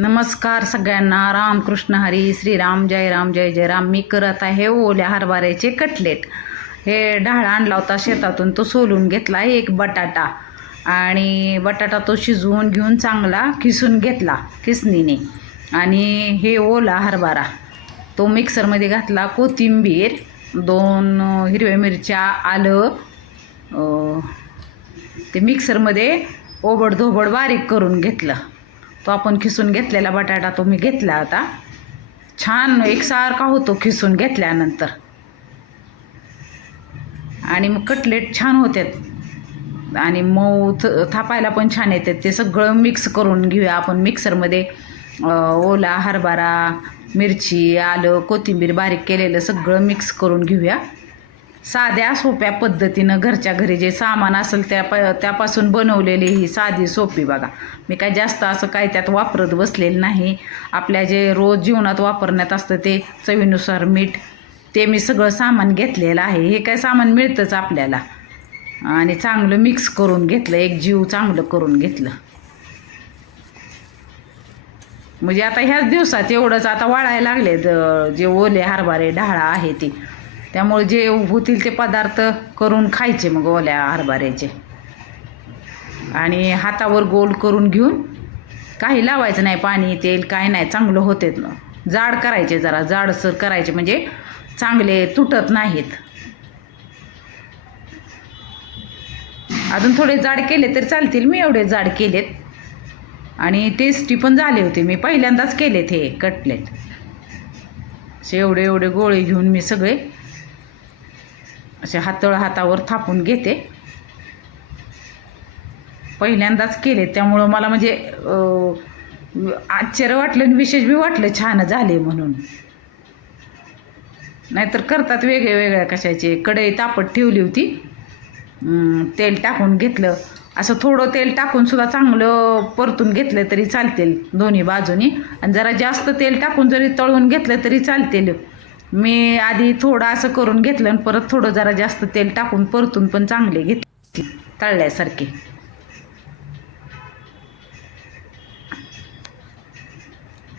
नमस्कार सगळ्यांना. रामकृष्ण हरी, श्रीराम, जय राम, जय जय राम. मी करत आहे ओल्या हरभऱ्याचे कटलेट. हे डाळ आणला होता शेतातून, तो सोलून घेतला. एक बटाटा आणि बटाटा तो शिजवून घेऊन चांगला किसून घेतला किसणीने. आणि हे ओला हरभरा तो मिक्सरमध्ये घातला. कोथिंबीर, 2 हिरव्या मिरच्या, आलं, ते मिक्सरमध्ये ओबडधोबड बारीक करून घेतलं. तो आपण खिसून घेतलेला बटाटा तो मी घेतला होता. छान एकसारखा होतो खिसून घेतल्यानंतर. आणि मग कटलेट छान होतात आणि मऊ थापायला पण छान येतात. ते सगळं मिक्स करून घेऊया आपण मिक्सरमध्ये. ओला हरभरा, मिरची, आलं, कोथिंबीर बारीक केलेलं सगळं मिक्स करून घेऊया. साध्या सोप्या पद्धतीनं घरच्या घरी जे सामान असेल त्यापासून बनवलेली ही साधी सोपी बघा. मी काय जास्त असं काय त्यात वापरत बसलेलं नाही. आपल्या जे रोज जीवनात वापरण्यात असतं ते चवीनुसार मीठ, ते मी सगळं सामान घेतलेलं आहे. हे काय सामान मिळतंच आपल्याला. आणि चांगलं मिक्स करून घेतलं, एक जीव चांगलं करून घेतलं. म्हणजे आता ह्याच दिवसात एवढंच आता वाळायला लागले जे ओले हरभरे डाळ आहे ते. त्यामुळे जे होतील ते पदार्थ करून खायचे मग ओल्या हरभऱ्याचे. आणि हातावर गोल करून घेऊन काही लावायचं नाही, पाणी तेल काय नाही, चांगलं होते. जाड करायचे, जरा जाडसर करायचे म्हणजे चांगले तुटत नाहीत. अजून थोडे जाड केले तर चालतील, मी एवढे जाड केलेत. आणि टेस्टी पण झाले होते. मी पहिल्यांदाच केलेत हे कटलेट. असे एवढे एवढे गोळे घेऊन मी सगळे असे हातावर थापून घेते. पहिल्यांदाच केले त्यामुळं मला म्हणजे आश्चर्य वाटलं आणि विशेष बी वाटलं छान झाले म्हणून. नाहीतर करतात वेगळे वेगळ्या कशाचे. कढई तापत ठेवली होती, तेल टाकून घेतलं. असं थोडं तेल टाकून सुद्धा चांगलं परतून घेतलं तरी चालतील दोन्ही बाजूनी. आणि जरा जास्त तेल टाकून जरी तळून घेतलं तरी चालतील. मी आधी थोडं असं करून घेतलं आणि परत थोडं जरा जास्त तेल टाकून परतून पण चांगले घेतले तळल्यासारखे.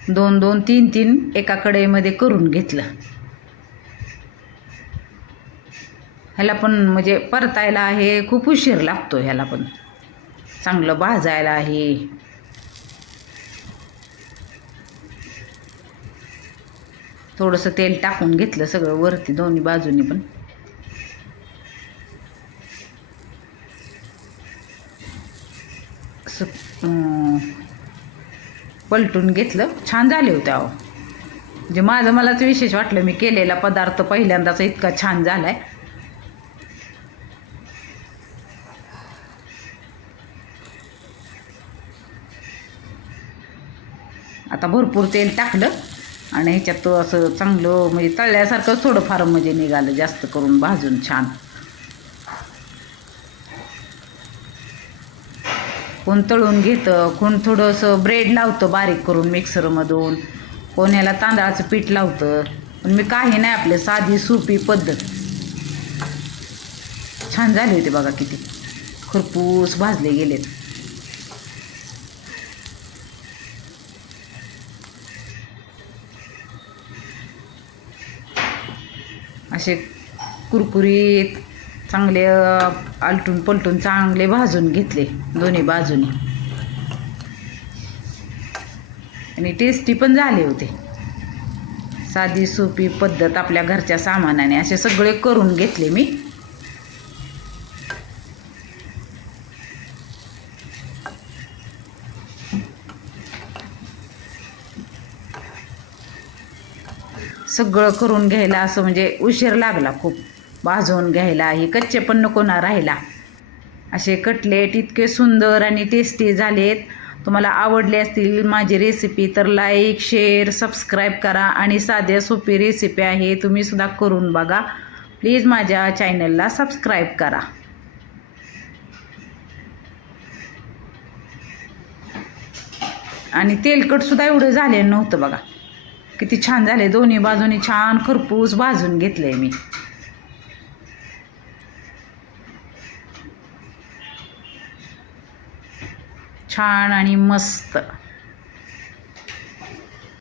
2-2, 3-3 एका कढईमध्ये करून घेतलं. ह्याला पण म्हणजे परतायला आहे खूप उशीर लागतो. ह्याला पण चांगलं भाजायला आहे. थोडंसं तेल टाकून घेतलं सगळं वरती दोन्ही बाजूनी पण. पलटून घेतलं. छान झाले होते अहो. म्हणजे मलाच विशेष वाटलं, मी केलेला पदार्थ पहिल्यांदाच इतका छान झालाय. आता भरपूर तेल टाकलं आणि ह्याच्यात असं चांगलं म्हणजे तळल्यासारखं थोडंफार म्हणजे निघालं, जास्त करून भाजून छान. कोण तळून घेतं, कोण थोडंसं ब्रेड लावतं बारीक करून मिक्सरमधून, कोण ह्याला तांदळाचं पीठ लावतं. पण मी काही नाही, आपले साधी सोपी पद्धत. छान झाले होते बघा, किती खरपूस भाजले गेलेत. असे कुरकुरीत चांगले आलटून पलटून चांगले भाजून घेतले दोन्ही बाजूनी. आणि टेस्टी पण झाले होते. साधी सोपी पद्धत आपल्या घरच्या सामानाने असे सगळे करून घेतले मी. सगळं करून घ्यायला असं म्हणजे उशीर लागला खूप. भाजून घ्यायला हे कच्चे पण नको ना राहिला. असे कटलेट इतके सुंदर आणि टेस्टी झालेत. तुम्हाला आवडले असतील माझी रेसिपी तर लाईक, शेअर, सबस्क्राईब करा. आणि साध्या सोपी रेसिपी आहे, तुम्ही सुद्धा करून बघा. प्लीज माझ्या चॅनलला सबस्क्राईब करा. आणि तेलकटसुद्धा एवढं झालेलं नव्हतं बघा, किती छान झाले. दोन्ही बाजूनी छान खरपूस भाजून घेतले मी. छान आणि मस्त.